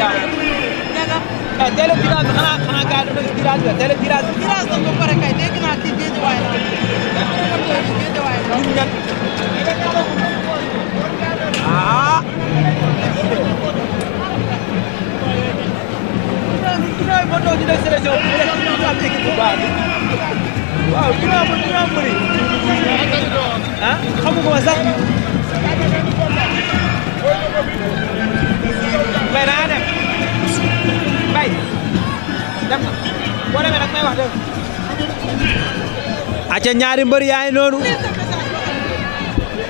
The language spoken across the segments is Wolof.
ah teel a tirage xanaa gars yi dafa tirage la teel a tirage. tirage na ba pare kay dégg naa ci géejewaay la. géejewaay la. ah. ginnaaw bi ma toog ñu def sélection bi ñu am équipe bu baax waaw ginnaaw bëri ah xamu ko ma sax mbay naa dem mbay dem nga boo demee nag may wax dëgg. acca ñaari mbër yaa ngi noonu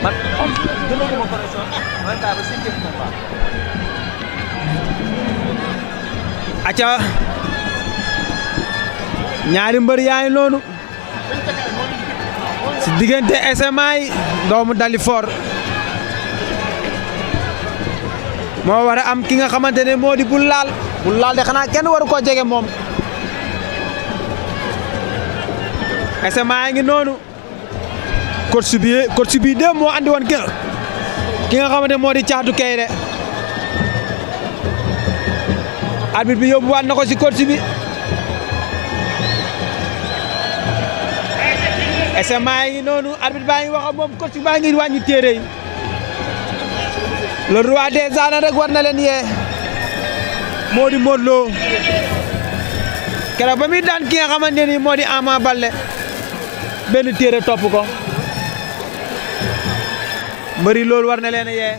man gënaguma connexion man kaa ba cinquième combat. acca ñaari mbër yaa ngi noonu si diggante SMA yi doomu Dalifort moo war a am ki nga xamante ne moo di Bul Laal de xanaa kenn waru koo jege moom SMA yi ngi noonu coach bi de moo andi woon ki nga xamante moo di Caatu Kayre arbitre bi yóbbuwaat na ko si coach bi SMA yi ngi noonu arbitre baa ngi wax ak moom coach baa ngi wàññi téere yi le roi des arènes rek war na leen yee moo di Modou Lo keroog ba muy daan ki nga xamante ni moo di Ama Baldé benn téere topp ko mbëri loolu war na leen yee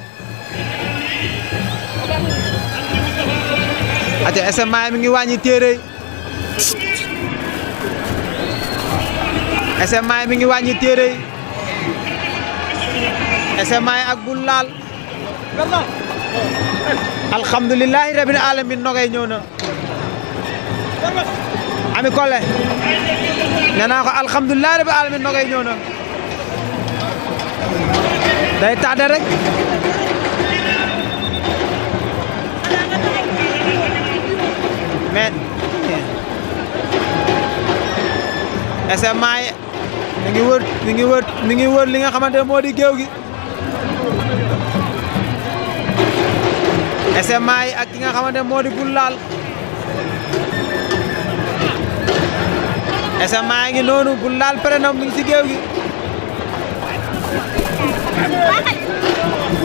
ate SMA mi ngi wàññi téere yi SMA mi ngi wàññi téere yi SMA ak Bul Laal alhamdulilahi rabbil alamin nogay ñëw na Ami Collé nee naa ko alhamdulilahi rabbil alamin nogay ñëw na day tardé rek mais SMA mi ngi wër li nga xamante ne moo di géew gi SMA yi ak ki nga xamante ne moo di Bul Laal SMA yi ngi noonu Bul Laal pare na mi ngi si géew gi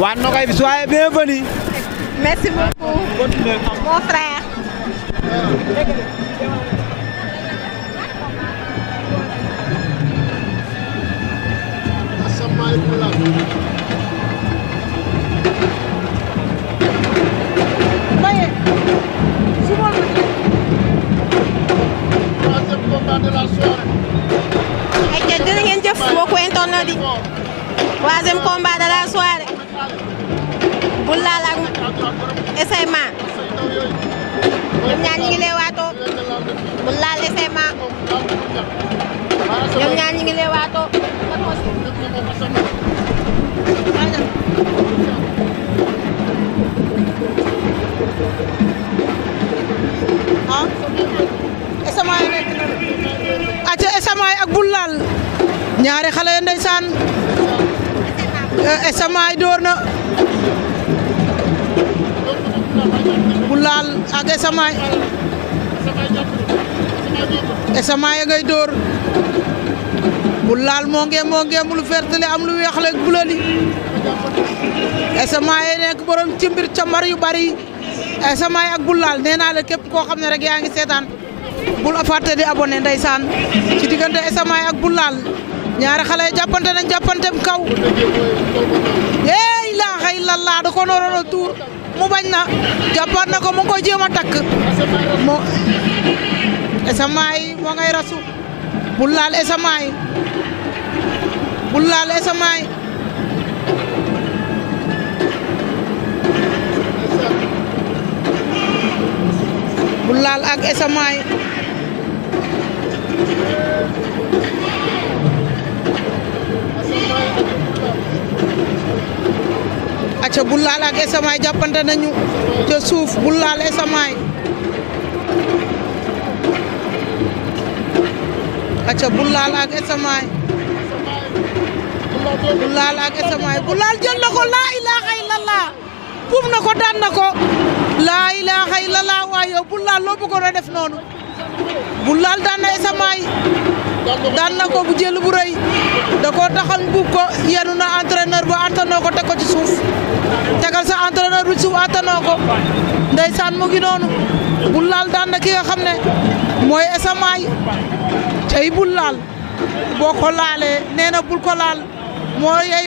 waa Nogay bi soyez bienvenue. Merci beaucoup mon frère. Jërë ngeen jëf mbokku internet yi troisième combat de la soirée Bul Laal ak SMA ñoom ñaar ñi ngi leewaatoo Bul Laal SMA ñoom ñaar ñi ngi leewaatoo ah SMA yi nekk na acca SMA yi ak Bul Laal ñaari xale ya ndeysaan SMA yi door na Bul Laal ak SMA yi SMA yi ngay door Bul Laal moo ngee mu lu vertele am lu weex la ak bulali SMA yi nekk borom ci mbir cambar yu bari SMA yi ak Bul Laal nee naa la képp koo xam ne rek yaa ngi seetaan bul fàtte di abonné ndeysaan ci diggante SMA yi ak Bul Laal ñaari xale jàppante nañ jàppantem kaw yee ilaaha illallah da ko nooroon a tuur mu bañ na jàppaat na ko mu ngi koy jéem a takk moo SMA yi moo ngay rasu Bul Laal SMA yi Bul Laal SMA yi Bul Laal ak SMA yi acca Bul Laal ak SMA yi jàppante nañu ca suuf Bul Laal SMA yi acca Bul Laal ak SMA yi Bul Laal ak SMA yi Bul Laal jël na ko laa ilaaha illallah buum na ko daan na ko laa ilaaha illallah waay yow Bul Laal loo bëggoon a def noonu Bul Laal daan na Esamaay daan na ko bu jël bu rëy da koo taxal buub ko yenu na entraîneur ba antanoo ko teg ko ci suuf tegal sa entraîneur bi suuf antanoo ko ndeysaan mu ngi noonu Bul Laal daan na ki nga xam ne mooy Esamaay cay Bul Laal boo ko laalee nee na bul ko laal moo yey